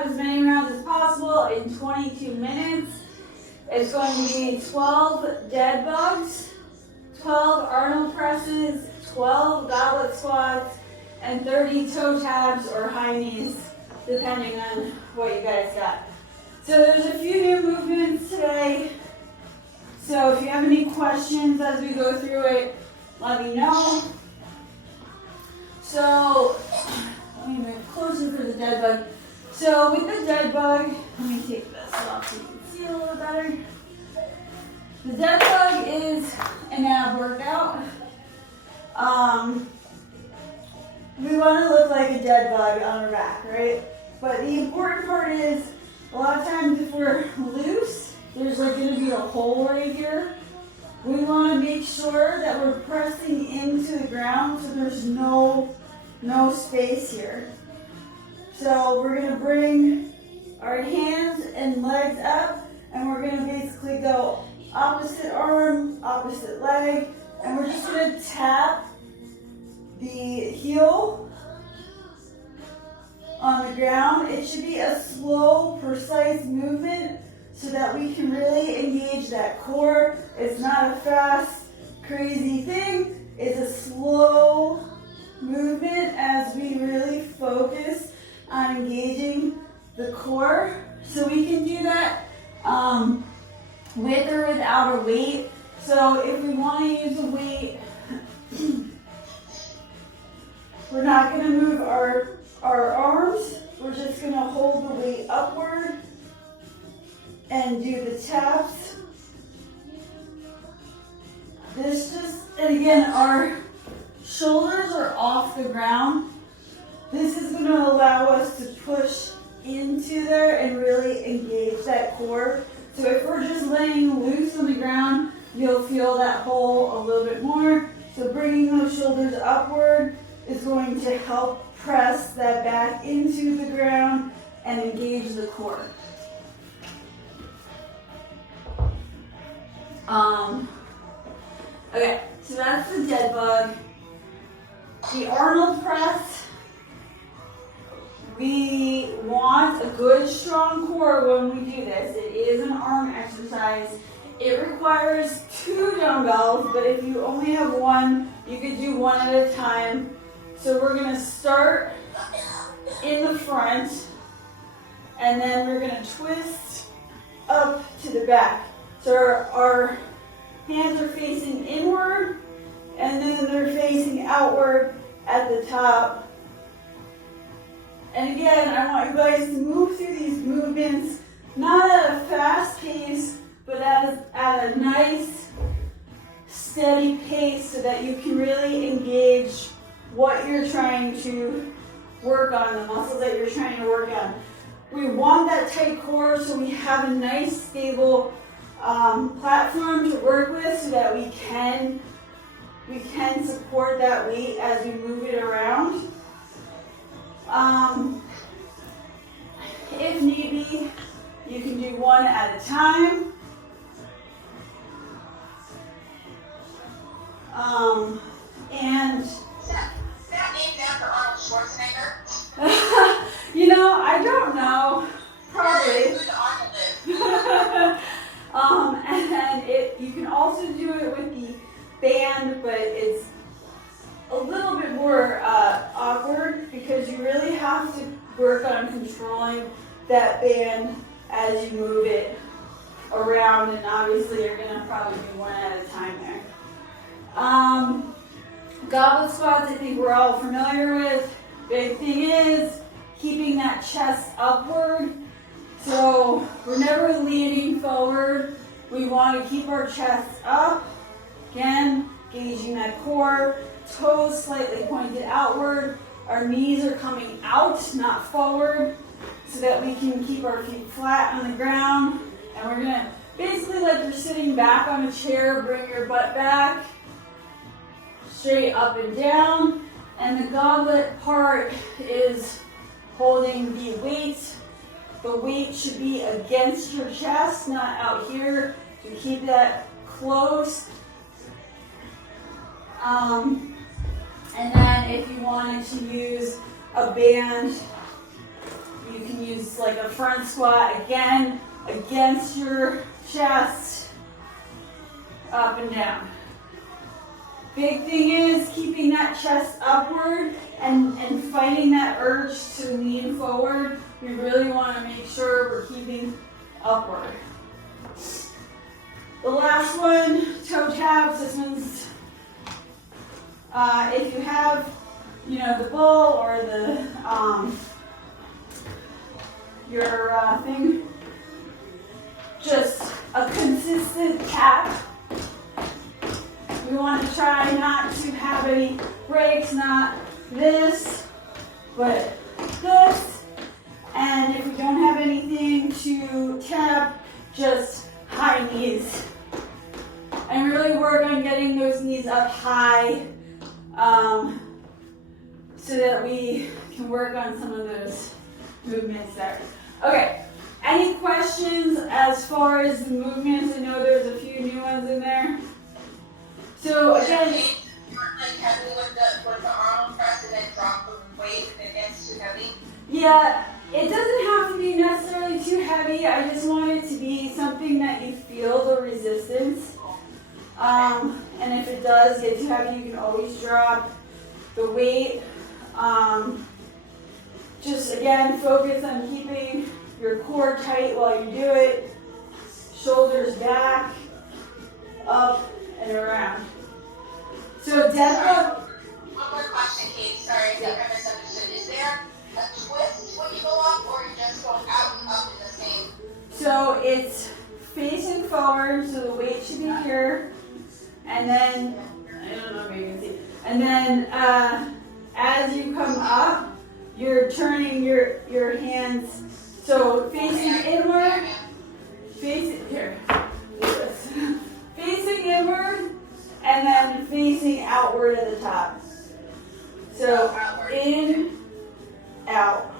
have as many rounds as possible in 22 minutes. It's going to be 12 dead bugs, 12 Arnold presses, 12 goblet squats, and 30 toe taps or high knees, depending on what you guys got. So there's a few new movements today. So if you have any questions as we go through it, let me know. So let me move closer for the dead bug. So with the dead bug, let me take this off so you can see a little better. The dead bug is an ab workout. We want to look like a dead bug on a rack, right? But the important part is, a lot of times if we're loose, there's like going to be a hole right here. We want to make sure that we're pressing into the ground so there's no space here. So we're going to bring our hands and legs up, and we're going to basically go opposite arm, opposite leg, and we're just going to tap the heel on the ground. It should be a slow, precise movement so that we can really engage that core. It's not a fast, crazy thing. It's a slow movement as we really focus on engaging the core. So we can do that with or without a weight. So if we want to use a weight, we're not going to move our arms. We're just going to hold the weight upward and do the taps. And again, our shoulders are off the ground. This is going to allow us to push into there and really engage that core. So if we're just laying loose on the ground, you'll feel that hole a little bit more. So bringing those shoulders upward is going to help press that back into the ground and engage the core. Okay, so that's the dead bug. The Arnold press, we want a good strong core when we do this. It is an arm exercise. It requires 2 dumbbells, but if you only have one, you could do one at a time. So we're going to start in the front, and then we're going to twist up to the back. So our hands are facing inward, and then they're facing outward at the top. And again, I want you guys to move through these movements, not at a fast pace, but at a nice, steady pace so that you can really engage what you're trying to work on, the muscles that you're trying to work on. We want that tight core so we have a nice, stable platform to work with so that we can support that weight as we move it around. If need be, you can do one at a time. And that named after Arnold Schwarzenegger? I don't know. Probably. And then you can also do it with the band, but it's a little bit more awkward because you really have to work on controlling that band as you move it around, and obviously you're going to probably do one at a time there. Goblet squats, I think we're all familiar with. Big thing is keeping that chest upward. So we're never leaning forward. We want to keep our chest up. Again, gauging that core. Toes slightly pointed outward. Our knees are coming out, not forward, so that we can keep our feet flat on the ground. And we're going to basically, like you're sitting back on a chair, bring your butt back, straight up and down. And the goblet part is holding the weight. The weight should be against your chest, not out here. So keep that close. And then if you wanted to use a band, You can use like a front squat again against your chest, up and down. Big thing is keeping that chest upward and fighting that urge to lean forward. We really want to make sure we're keeping upward. The last one, toe taps. This one's, if you have, the ball or the, your thing, just a consistent tap. We want to try not to have any breaks, not this, but this. And if we don't have anything to tap, just high knees. And really work on getting those knees up high so that we can work on some of those movements there. Okay, any questions as far as the movements? I know there's a few new ones in there. So again, like heavy with the arm press and then drop the weight if it gets too heavy. yeah, it doesn't have to be necessarily too heavy. I just want it to be something that you feel the resistance. And if it does get too heavy, you can always drop the weight. Just again, focus on keeping your core tight while you do it. Shoulders back, up and around. So deadlift. One more question, Kate. Sorry if I misunderstood. Is there a twist when you go up, or you just go out and up in the same? So it's facing forward, so the weight should be here. And then, I don't know if you can see. And then as you come up, you're turning your hands, so facing inward, facing inward, and then facing outward at the top. So in, out.